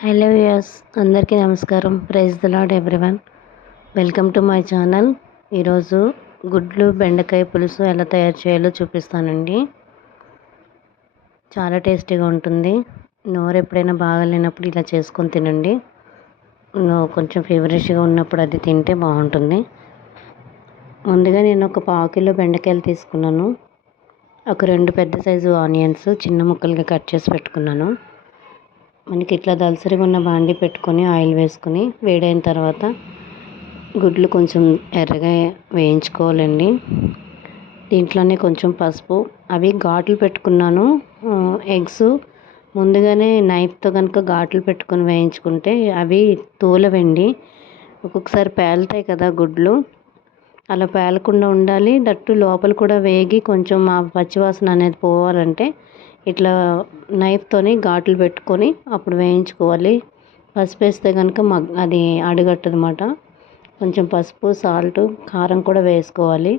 Hello యాస్ అందరికీ నమస్కారం. Praise the Lord everyone. Welcome to my channel. ఈరోజు గుడ్లు బెండకాయ పులుసు ఎలా తయారు చేయాలో చూపిస్తానండి. చాలా టేస్టీగా ఉంటుంది. నోరు ఎప్పుడైనా బాగాలేనప్పుడు ఇలా చేసుకొని తినండి. కొంచెం ఫీవరిష్గా ఉన్నప్పుడు అది తింటే బాగుంటుంది. ముందుగా నేను ఒక పావు కిలో బెండకాయలు తీసుకున్నాను. ఒక రెండు పెద్ద సైజు ఆనియన్స్ చిన్న ముక్కలుగా కట్ చేసి పెట్టుకున్నాను. మనకి ఇట్లా దలసరిగా ఉన్న బాండి పెట్టుకొని ఆయిల్ వేసుకొని వేడైన తర్వాత గుడ్లు కొంచెం ఎర్రగా వేయించుకోవాలండి. దీంట్లోనే కొంచెం పసుపు అవి ఘాట్లు పెట్టుకున్నాను. ఎగ్స్ ముందుగానే నైఫ్తో కనుక ఘాట్లు పెట్టుకొని వేయించుకుంటే అవి తూలవండి. ఒక్కొక్కసారి పేలుతాయి కదా గుడ్లు. అలా పేలకుండా ఉండాలి. దట్టు లోపల కూడా వేగి కొంచెం ఆ పచ్చివాసన అనేది పోవాలంటే ఇట్లా నైఫ్తోని ఘాట్లు పెట్టుకొని అప్పుడు వేయించుకోవాలి. పసుపు వేస్తే కనుక మగ్ అది అడగట్టదన్నమాట. కొంచెం పసుపు సాల్ట్ కారం కూడా వేసుకోవాలి.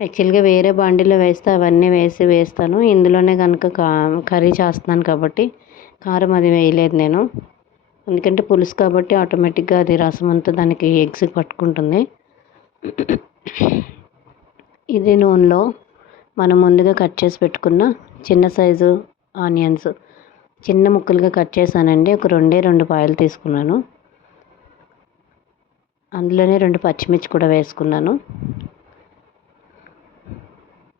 యాక్చువల్గా వేరే బాండీలో వేస్తే అవన్నీ వేసి వేస్తాను. ఇందులోనే కనుక కా కర్రీ చేస్తున్నాను కాబట్టి కారం అది వేయలేదు నేను. ఎందుకంటే పులుసు కాబట్టి ఆటోమేటిక్గా అది రసం అంతా దానికి ఎగ్స్ పట్టుకుంటుంది. ఇది నూనెలో మనం ముందుగా కట్ చేసి పెట్టుకున్న చిన్న సైజు ఆనియన్స్. చిన్న ముక్కలుగా కట్ చేశానండి. ఒక రెండే రెండు పాయలు తీసుకున్నాను. అందులోనే రెండు పచ్చిమిర్చి కూడా వేసుకున్నాను.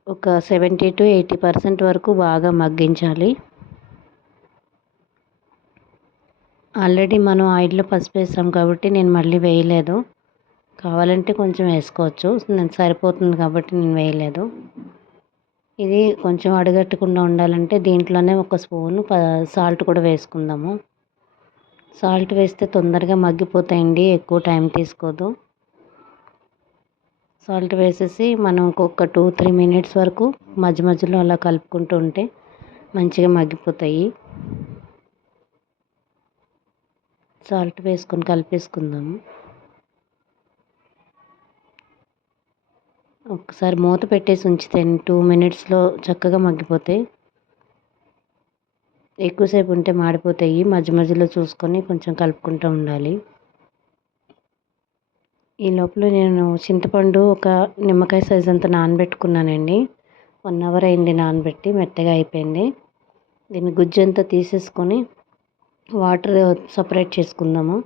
ఒక సెవెంటీ టు ఎయిటీ పర్సెంట్ వరకు బాగా మగ్గించాలి. ఆల్రెడీ మనం ఆయిల్లో పసుపు వేసాం కాబట్టి నేను మళ్ళీ వేయలేదు. కావాలంటే కొంచెం వేసుకోవచ్చు. నేను సరిపోతుంది కాబట్టి నేను వేయలేదు. ఇది కొంచెం అడగట్టకుండా ఉండాలంటే దీంట్లోనే ఒక స్పూను సాల్ట్ కూడా వేసుకుందాము. సాల్ట్ వేస్తే తొందరగా మగ్గిపోతాయండి ఎక్కువ టైం తీసుకోదు. సాల్ట్ వేసేసి మనం ఇంకొక టూ త్రీ మినిట్స్ వరకు మధ్య మధ్యలో అలా కలుపుకుంటూ ఉంటే మంచిగా మగ్గిపోతాయి. సాల్ట్ వేసుకొని కలిపేసుకుందాము. ఒకసారి మూత పెట్టేసి ఉంచితే టూ మినిట్స్లో చక్కగా మగ్గిపోతాయి. ఎక్కువసేపు ఉంటే మాడిపోతాయి. మధ్య మధ్యలో చూసుకొని కొంచెం కలుపుకుంటూ ఉండాలి. ఈ లోపల నేను చింతపండు ఒక నిమ్మకాయ సైజ్ అంత నానబెట్టుకున్నానండి. వన్ అవర్ అయింది నానబెట్టి మెత్తగా అయిపోయింది. దీన్ని గుజ్జు అంతా తీసేసుకొని వాటర్ సపరేట్ చేసుకుందాము.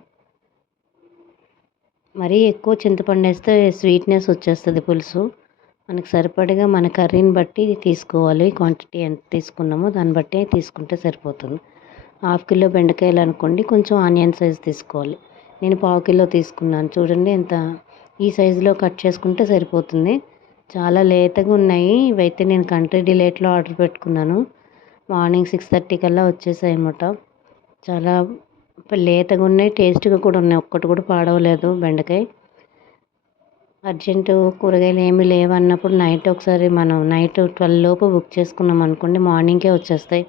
మరీ ఎక్కువ చింతపండు వేస్తే స్వీట్నెస్ వచ్చేస్తుంది పులుసు. మనకు సరిపడగా మన కర్రీని బట్టి తీసుకోవాలి. క్వాంటిటీ ఎంత తీసుకున్నామో దాన్ని బట్టి తీసుకుంటే సరిపోతుంది. హాఫ్ కిలో బెండకాయలు అనుకోండి కొంచెం ఆనియన్ సైజ్ తీసుకోవాలి. నేను పావు కిలో తీసుకున్నాను. చూడండి ఎంత ఈ సైజులో కట్ చేసుకుంటే సరిపోతుంది. చాలా లేతగా ఉన్నాయి. ఇవైతే నేను కంట్రీ డిలేట్లో ఆర్డర్ పెట్టుకున్నాను. మార్నింగ్ సిక్స్ థర్టీ కల్లా వచ్చేసాయి అనమాట చాలా లేతగా ఉన్నాయి టేస్ట్గా కూడా ఉన్నాయి. ఒక్కటి కూడా పాడవలేదు బెండకాయ. అర్జెంటు కూరగాయలు ఏమీ లేవు అన్నప్పుడు నైట్ ఒకసారి మనం నైట్ ట్వెల్వ్ లోపు బుక్ చేసుకున్నాం అనుకోండి మార్నింగే వచ్చేస్తాయి.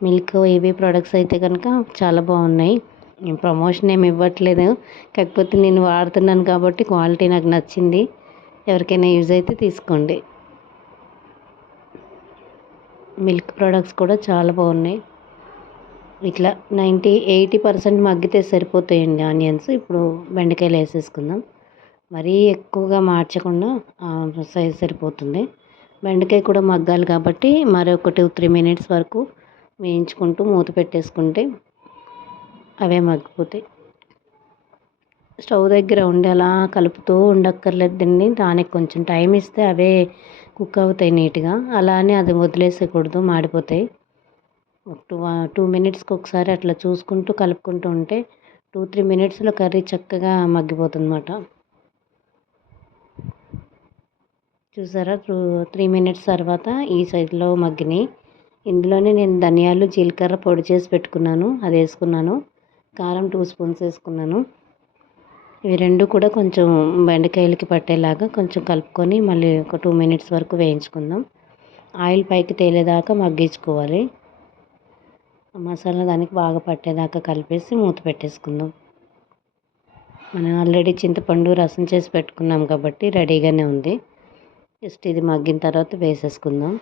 మిల్క్ ఇవి ప్రొడక్ట్స్ అయితే కనుక చాలా బాగున్నాయి. ప్రమోషన్ ఏమి ఇవ్వట్లేదు. కాకపోతే నేను వాడుతున్నాను కాబట్టి క్వాలిటీ నాకు నచ్చింది. ఎవరికైనా యూజ్ అయితే తీసుకోండి. మిల్క్ ప్రొడక్ట్స్ కూడా చాలా బాగున్నాయి. ఇట్లా నైంటీ ఎయిటీ పర్సెంట్ మగ్గితే సరిపోతాయండి ఆనియన్స్. ఇప్పుడు బెండకాయలు వేసేసుకుందాం. మరీ ఎక్కువగా మార్చకుండా సైజ్ సరిపోతుంది. బెండకాయ కూడా మగ్గాలి కాబట్టి మరొక టూ త్రీ మినిట్స్ వరకు వేయించుకుంటూ మూత పెట్టేసుకుంటే అవే మగ్గిపోతాయి. స్టవ్ దగ్గర ఉండి అలా కలుపుతూ ఉండక్కర్లేదండి దానికి కొంచెం టైం ఇస్తే అవే కుక్ అవుతాయి నీట్గా. అలానే అది వదిలేసేయకూడదు మాడిపోతాయి. టూ టూ మినిట్స్కి ఒకసారి అట్లా చూసుకుంటూ కలుపుకుంటూ ఉంటే టూ త్రీ మినిట్స్లో కర్రీ చక్కగా మగ్గిపోతుంది అన్నమాట చూసారా? టూ త్రీ మినిట్స్ తర్వాత ఈ సైజులో మగ్గినాయి. ఇందులోనే నేను ధనియాలు జీలకర్ర పొడి చేసి పెట్టుకున్నాను. అది వేసుకున్నాను. కారం టూ స్పూన్స్ వేసుకున్నాను. ఇవి రెండు కూడా కొంచెం బెండకాయలకి పట్టేలాగా కొంచెం కలుపుకొని మళ్ళీ ఒక టూ మినిట్స్ వరకు వేయించుకుందాం. ఆయిల్ పైకి తేలేదాకా మగ్గించుకోవాలి. మసాలా దానికి బాగా పట్టేదాకా కలిపేసి మూత పెట్టేసుకుందాం. మనం ఆల్రెడీ చింతపండు రసం చేసి పెట్టుకున్నాం కాబట్టి రెడీగానే ఉంది. జస్ట్ ఇది మగ్గిన తర్వాత వేసేసుకుందాం.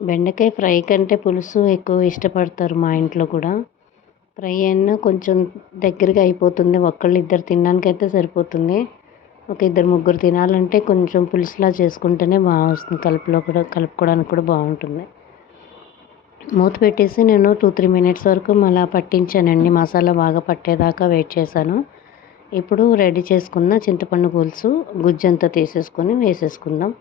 బెండకాయ ఫ్రై కంటే పులుసు ఎక్కువ ఇష్టపడతారు మా ఇంట్లో కూడా. ఫ్రై అయినా కొంచెం దగ్గరగా అయిపోతుంది. ఒక్కళ్ళు ఇద్దరు తినడానికి అయితే సరిపోతుంది. ఒక ఇద్దరు ముగ్గురు తినాలంటే కొంచెం పులుసులా చేసుకుంటేనే బాగా వస్తుంది కలుపులో కూడా కలుపుకోవడానికి కూడా బాగుంటుంది. మూత పెట్టేసి నేను టూ త్రీ మినిట్స్ వరకు మళ్ళీ పట్టించానండి. మసాలా బాగా పట్టేదాకా వెయిట్ చేశాను. ఇప్పుడు రెడీ చేసుకున్న చింతపండు పులుసు గుజ్జంతా తీసేసుకొని వేసేసుకుందాం.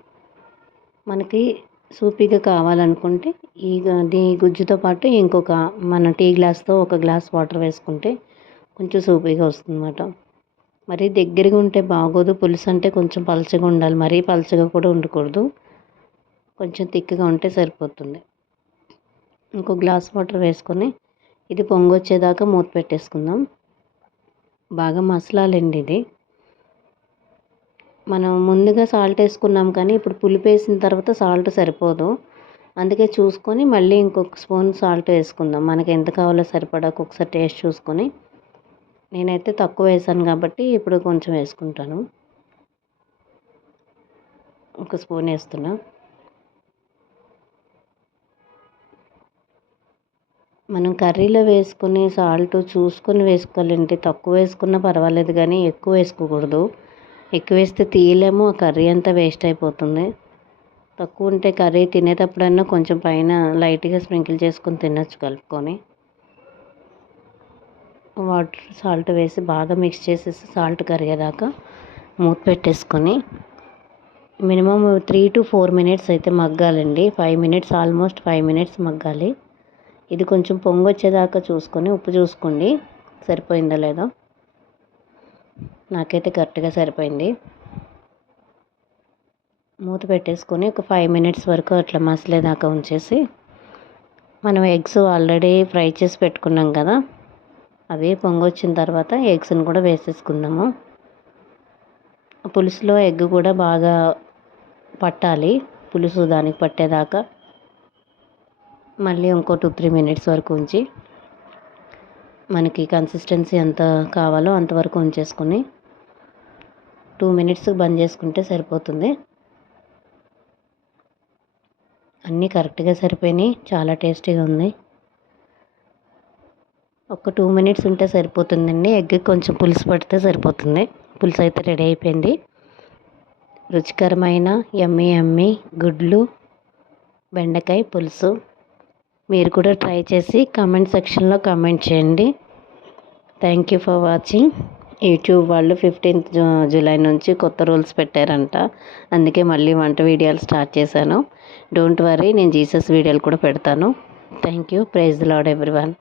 మనకి సూపీగా కావాలనుకుంటే ఈ దీ గుజ్జుతో పాటు ఇంకొక మన టీ గ్లాస్తో ఒక గ్లాస్ వాటర్ వేసుకుంటే కొంచెం సూపీగా వస్తుందన్నమాట. మరీ దగ్గరగా ఉంటే బాగోదు పులుసు అంటే కొంచెం పలచగా ఉండాలి. మరీ పలచగా కూడా ఉండకూడదు. కొంచెం థిక్గా ఉంటే సరిపోతుంది. ఇంకో గ్లాస్ వాటర్ వేసుకొని ఇది పొంగొచ్చేదాకా మూత పెట్టేసుకుందాం. బాగా మసలాలండి ఇది. మనం ముందుగా సాల్ట్ వేసుకున్నాం కానీ ఇప్పుడు పులుపు వేసిన తర్వాత సాల్ట్ సరిపోదు. అందుకే చూసుకొని మళ్ళీ ఇంకొక స్పూన్ సాల్ట్ వేసుకుందాం. మనకి ఎంత కావాలో సరిపడా ఒకసారి టేస్ట్ చూసుకొని. నేనైతే తక్కువ వేసాను కాబట్టి ఇప్పుడు కొంచెం వేసుకుంటాను. ఒక స్పూన్ వేస్తున్నా. మనం కర్రీలో వేసుకుని సాల్ట్ చూసుకొని వేసుకోవాలండి తక్కువ వేసుకున్నా పర్వాలేదు కానీ ఎక్కువ వేసుకోకూడదు. ఎక్కువ వేస్తే తీయలేము ఆ కర్రీ అంతా వేస్ట్ అయిపోతుంది. తక్కువ ఉంటే కర్రీ తినేటప్పుడన్నా కొంచెం పైన లైట్గా స్ప్రింకిల్ చేసుకొని తినచ్చు కలుపుకొని. వాటర్ సాల్ట్ వేసి బాగా మిక్స్ చేసేసి సాల్ట్ కరిగేదాకా మూత పెట్టేసుకొని minimum three to four minutes అయితే మగ్గాలండి. Five minutes almost five minutes మగ్గాలి. ఇది కొంచెం పొంగు వచ్చేదాకా చూసుకొని ఉప్పు చూసుకోండి. సరిపోయిందా లేదా? నాకైతే కరెక్ట్గా సరిపోయింది. మూత పెట్టేసుకొని ఒక ఫైవ్ మినిట్స్ వరకు అట్లా మసలేదాకా ఉంచేసి మనం ఎగ్స్ ఆల్రెడీ ఫ్రై చేసి పెట్టుకున్నాం కదా అవి పొంగొచ్చిన తర్వాత ఎగ్స్ని కూడా వేసేసుకుందాము. పులుసులో ఎగ్ కూడా బాగా పట్టాలి. పులుసు దానికి పట్టేదాకా. మళ్ళీ ఇంకో టూ త్రీ మినిట్స్ వరకు ఉంచి మనకి కన్సిస్టెన్సీ ఎంత కావాలో అంతవరకు ఉంచేసుకొని టూ మినిట్స్ బంద్ చేసుకుంటే సరిపోతుంది. అన్నీ కరెక్ట్గా సరిపోయినాయి. చాలా టేస్టీగా ఉంది. ఒక టూ మినిట్స్ ఉంటే సరిపోతుందండి. ఎగ్ కొంచెం పులుసు పడితే సరిపోతుంది. పులుసు అయితే రెడీ అయిపోయింది. రుచికరమైన ఎమ్మి ఎమ్మి గుడ్లు బెండకాయ పులుసు. మీరు కూడా ట్రై చేసి కామెంట్ సెక్షన్లో కామెంట్ చేయండి. Thank you for watching YouTube వాళ్ళు ఫిఫ్టీన్త్ జూలై నుంచి కొత్త రూల్స్ పెట్టారంట. అందుకే మళ్ళీ వంట వీడియోలు స్టార్ట్ చేశాను. డోంట్ వరీ నేను జీసస్ వీడియోలు కూడా పెడతాను. Thank you praise Lord everyone